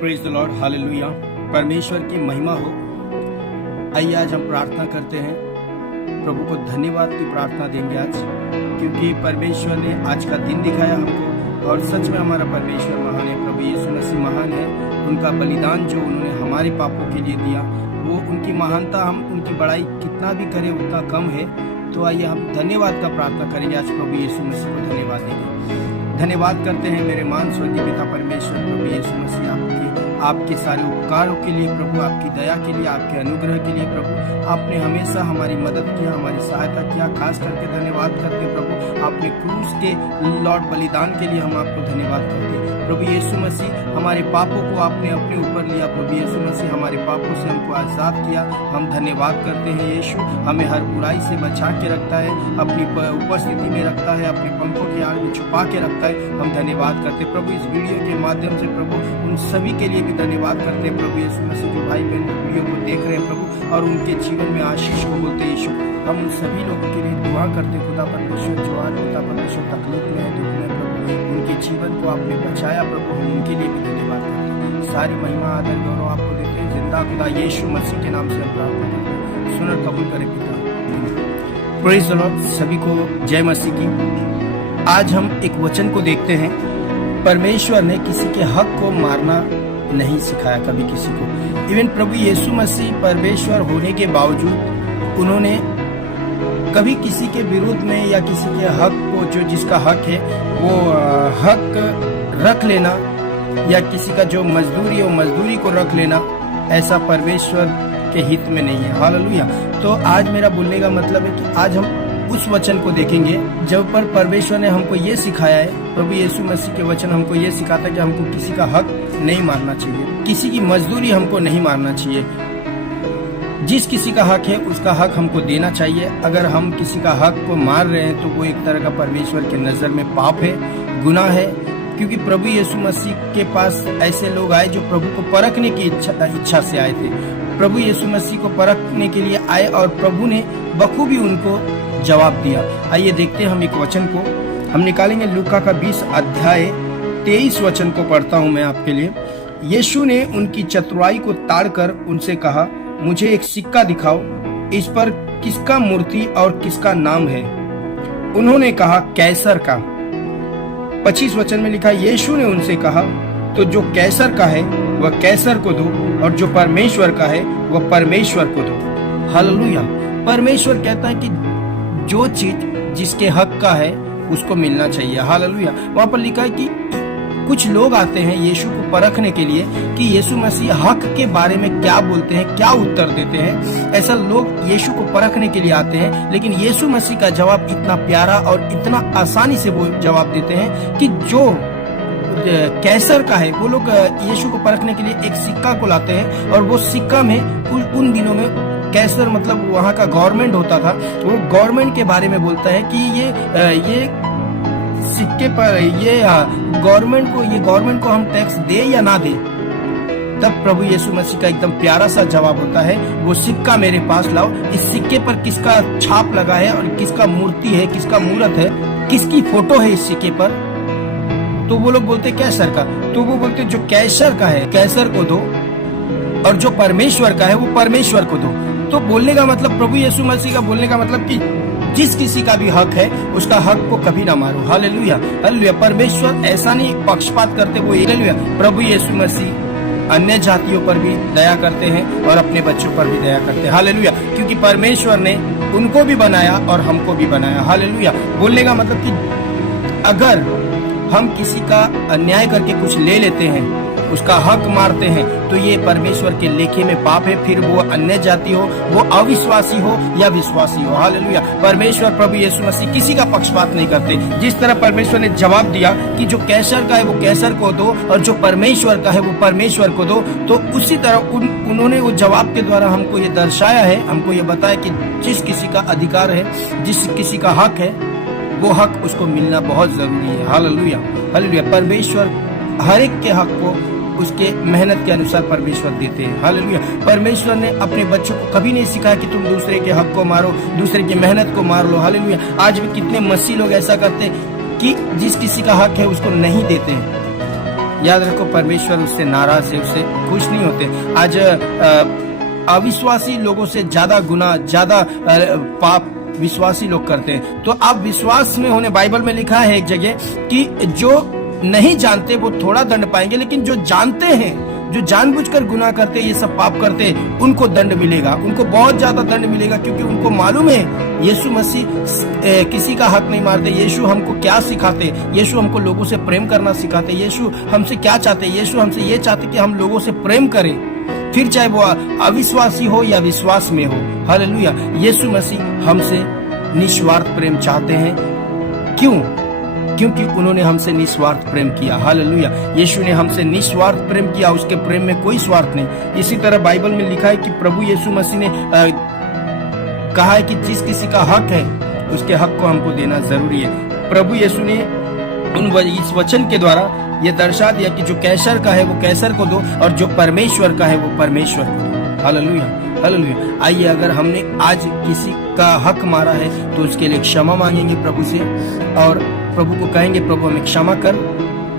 Praise the Lord, hallelujah. परमेश्वर की महिमा हो। आइए आज हम प्रार्थना करते हैं, प्रभु को धन्यवाद की प्रार्थना देंगे आज, क्योंकि परमेश्वर ने आज का दिन दिखाया हमको और सच में हमारा परमेश्वर महान है। प्रभु यीशु मसीह महान है। उनका बलिदान जो उन्होंने हमारे पापों के लिए दिया, वो उनकी महानता हम उनकी बड़ाई कितना भी करें उतना कम है। तो आइए हम धन्यवाद का प्रार्थना करेंगे आज, प्रभु यीशु मसीह को धन्यवाद देंगे। धन्यवाद करते हैं मेरे मान स्वर्गीय पिता परमेश्वर, प्रभु यीशु मसीह आपके सारे उपकारों के लिए प्रभु, आपकी दया के लिए, आपके अनुग्रह के लिए प्रभु। आपने हमेशा हमारी मदद किया, हमारी सहायता किया। खास करके धन्यवाद करते प्रभु, आपने क्रूस के लॉर्ड बलिदान के लिए हम आपको धन्यवाद करते हैं। प्रभु यीशु मसीह हमारे पापों को आपने अपने ऊपर लिया। प्रभु यीशु मसीह हमारे पापों से हमको आज़ाद किया। हम धन्यवाद करते हैं। यीशु हमें हर बुराई से बचा के रखता है, अपनी उपस्थिति में रखता है, अपने पंखों की आड़ में छुपा के रखता है। हम धन्यवाद करते हैं प्रभु। इस वीडियो के माध्यम से प्रभु उन सभी के लिए भी धन्यवाद करते हैं प्रभु यीशु मसीह, जो भाई बहन वीडियो को देख रहे हैं प्रभु और उनके जीवन में आशीष को बोलते हैं। यीशु हम उन सभी लोगों के लिए दुआ करते हैं खुदा परमेश्वर, जो आज खुदा परमेश्वर तकलीफ में है, दुख में प्रभु, उनके जीवन को आपने बचाया प्रभु। हम उनके लिए भी धन्यवाद करते हैं। सारी महिमा आदर गौरव आपको देते हैं। जिंदा खुदा यीशु मसीह के नाम से हम प्रार्थना करते हैं। सुनर कबूल करें पिता। Praise the Lord. सभी को जय मसीह की। आज हम एक वचन को देखते हैं। परमेश्वर ने किसी के हक को मारना नहीं सिखाया कभी किसी को। इवन प्रभु यीशु मसीह परमेश्वर होने के बावजूद उन्होंने कभी किसी के विरुद्ध में या किसी के हक को, जो जिसका हक है वो हक रख लेना, या किसी का जो मजदूरी है वो मजदूरी को रख लेना, ऐसा परमेश्वर के हित में नहीं है। हालेलुया। तो आज मेरा बोलने का मतलब है कि आज हम उस वचन को देखेंगे जब पर परमेश्वर ने हमको ये सिखाया है। प्रभु यीशु मसीह के वचन हमको ये सिखाता है कि हमको किसी का हक नहीं मारना चाहिए, किसी की मजदूरी हमको नहीं मारना चाहिए। जिस किसी का हक है उसका हक हमको देना चाहिए। अगर हम किसी का हक को मार रहे हैं तो वो एक तरह का परमेश्वर के नजर में पाप है, गुनाह है। क्योंकि प्रभु यीशु मसीह के पास ऐसे लोग आए जो प्रभु को परखने की इच्छा से आए थे। प्रभु यीशु मसीह को परखने के लिए आए और प्रभु ने बखूबी उनको जवाब दिया। आइए देखते हैं हम एक वचन को। हम निकालेंगे लूका का 20 अध्याय 23 वचन को पढ़ता हूं मैं आपके लिए। यीशु ने उनकी चतुराई को ताड़कर उनसे कहा, मुझे एक सिक्का दिखाओ, इस पर किसका मूर्ति और किसका नाम है? उन्होंने कहा, कैसर का। 25 वचन में लिखा, यीशु ने उनसे कहा, तो जो कैसर का है वह कैसर को दो, और जो परमेश्वर का है वह परमेश्वर को दो। हालेलुया। परमेश्वर कहता है कि जो चीज जिसके हक का है उसको मिलना चाहिए। हालेलुया। वहां पर लिखा है कि कुछ लोग आते हैं यीशु को परखने के लिए कि यीशु मसीह हक के बारे में क्या बोलते हैं, क्या उत्तर देते हैं। ऐसा लोग यीशु को परखने के लिए आते हैं, लेकिन यीशु मसीह का जवाब इतना प्यारा और इतना आसानी से वो जवाब देते हैं कि जो कैसर का है, वो लोग यीशु को परखने के लिए एक सिक्का को लाते हैं, और वो सिक्का में उन दिनों में कैसर मतलब वहाँ का गवर्नमेंट होता था, तो वो गवर्नमेंट के बारे में बोलता है कि ये सिक्के पर ये गवर्नमेंट को हम टैक्स दे या ना दे। तब प्रभु यीशु मसीह का एकदम प्यारा सा जवाब होता है, वो सिक्का मेरे पास लाओ, इस सिक्के पर किसका छाप लगा है और किसका मूर्ति है, किसका मूर्त है, किसकी फोटो है इस सिक्के पर। तो वो लोग बोलते कैसर का। तो वो बोलते जो कैसर का है कैसर को दो, और जो परमेश्वर का है वो परमेश्वर को दो। तो बोलने का मतलब, प्रभु यीशु मसीह का बोलने का मतलब कि जिस किसी का भी हक है उसका हक को कभी ना मारो। हालेलुया। हालेलुया। परमेश्वर ऐसा नहीं पक्षपात करते वो। हालेलुया। प्रभु यीशु मसीह अन्य जातियों पर भी दया करते हैं और अपने बच्चों पर भी दया करते हैं। हालेलुया। क्योंकि परमेश्वर ने उनको भी बनाया और हमको भी बनाया। हालेलुया। बोलने का मतलब कि अगर हम किसी का अन्याय करके कुछ ले लेते हैं, उसका हक मारते हैं, तो ये परमेश्वर के लेखे में पाप है। फिर वो अन्य जाति हो, वो अविश्वासी हो या विश्वासी हो। हालेलुया। परमेश्वर प्रभु यीशु मसीह किसी का पक्षपात नहीं करते। जिस तरह परमेश्वर ने जवाब दिया कि जो कैसर का है वो कैसर को दो, और जो परमेश्वर का है वो परमेश्वर को दो, तो उसी तरह उन्होंने वो जवाब के द्वारा हमको ये दर्शाया है, हमको ये बताया कि जिस किसी का अधिकार है, जिस किसी का हक है, वो हक उसको मिलना बहुत जरूरी है। हालेलुया। हालेलुया। परमेश्वर हर एक के हक को उसके मेहनत के अनुसार परमेश्वर देते हैं। हालेलुया। परमेश्वर ने अपने बच्चों को कभी नहीं सिखाया कि तुम दूसरे के हक को मारो, दूसरे की मेहनत को मार लो। हालेलुया। आज भी कितने मसीह लोग ऐसा करते हैं कि जिस किसी का हक है उसको नहीं देते हैं। याद रखो, परमेश्वर उससे नाराज है, उससे खुश नहीं होते। आज अविश्वासी लोगों से ज्यादा गुनाह, ज्यादा पाप विश्वासी लोग करते हैं। तो आप विश्वास में होने, बाइबल में लिखा है एक जगह कि जो नहीं जानते वो थोड़ा दंड पाएंगे, लेकिन जो जानते हैं, जो जानबूझकर गुनाह करते, ये सब पाप करते, उनको दंड मिलेगा, उनको बहुत ज्यादा दंड मिलेगा, क्योंकि उनको मालूम है यीशु मसीह किसी का हक नहीं मारते। यीशु हमको क्या सिखाते? यीशु हमको लोगों से प्रेम करना सिखाते। यीशु हमसे क्या चाहते? यीशु हमसे ये चाहते कि हम लोगों से प्रेम करें, फिर चाहे वो अविश्वासी हो या विश्वास में हो। हालेलुया। यीशु मसीह हमसे निस्वार्थ प्रेम चाहते हैं। क्यों? क्योंकि उन्होंने हमसे निस्वार्थ प्रेम किया। हालेलुया। यीशु ने हमसे निस्वार्थ प्रेम किया, उसके प्रेम में कोई स्वार्थ नहीं। इसी तरह बाइबल में लिखा है कि प्रभु यीशु मसीह ने कहा है कि जिस किसी का हक है उसके हक को हमको देना जरूरी है। प्रभु यीशु ने इस वचन के द्वारा ये दर्शा दिया कि जो कैसर का है वो कैसर को दो, और जो परमेश्वर का है वो परमेश्वर को दो। Hallelujah, hallelujah. आइए, अगर हमने आज किसी का हक मारा है तो उसके लिए क्षमा मांगेंगे प्रभु से, और प्रभु को कहेंगे प्रभु हमें क्षमा कर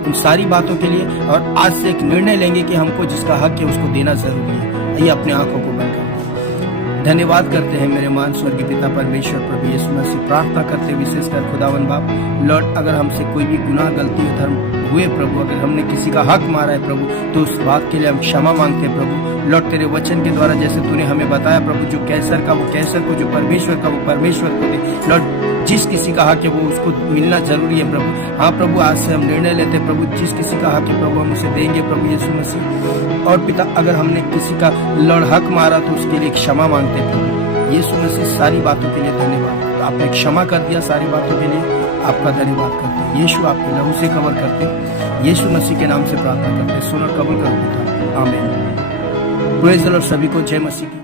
उन सारी बातों के लिए, और आज से एक निर्णय लेंगे कि हमको जिसका हक है उसको देना जरूरी है। आइए अपने आंखों को बंद करें। धन्यवाद करते हैं मेरे महान स्वर्गीय पिता परमेश्वर, प्रभु यीशु मसीह। प्रार्थना करते विशेषकर खुदावन बाप, लॉर्ड, अगर हमसे कोई भी गुनाह, गलती, धर्म हुए प्रभु, अगर हमने किसी का हक मारा है प्रभु, तो उस बात के लिए हम क्षमा मांगते हैं प्रभु। लॉर्ड, तेरे वचन के द्वारा जैसे तूने हमें बताया प्रभु, जो कैसर का वो कैसर को, जो परमेश्वर का वो परमेश्वर को दे। लॉर्ड, जिस किसी का हक है वो उसको मिलना जरूरी है प्रभु। हाँ प्रभु, आज से हम निर्णय लेते हैं प्रभु, जिस किसी का हक है प्रभु हम उसे देंगे प्रभु यीशु मसीह। और पिता, अगर हमने किसी का लॉर्ड हक मारा तो उसके लिए क्षमा मांगते हैं प्रभु यीशु मसीह। सारी बातों के लिए धन्यवाद। तो आपने क्षमा कर दिया सारी बातों के लिए, आपका धन्यवाद करते हैं। यीशु आपके लहू से कवर करते, यीशु मसीह के नाम से प्रार्थना करते, सुन और कबूल करो पिता, आमीन। Praise the Lord. सभी को जय मसीह की।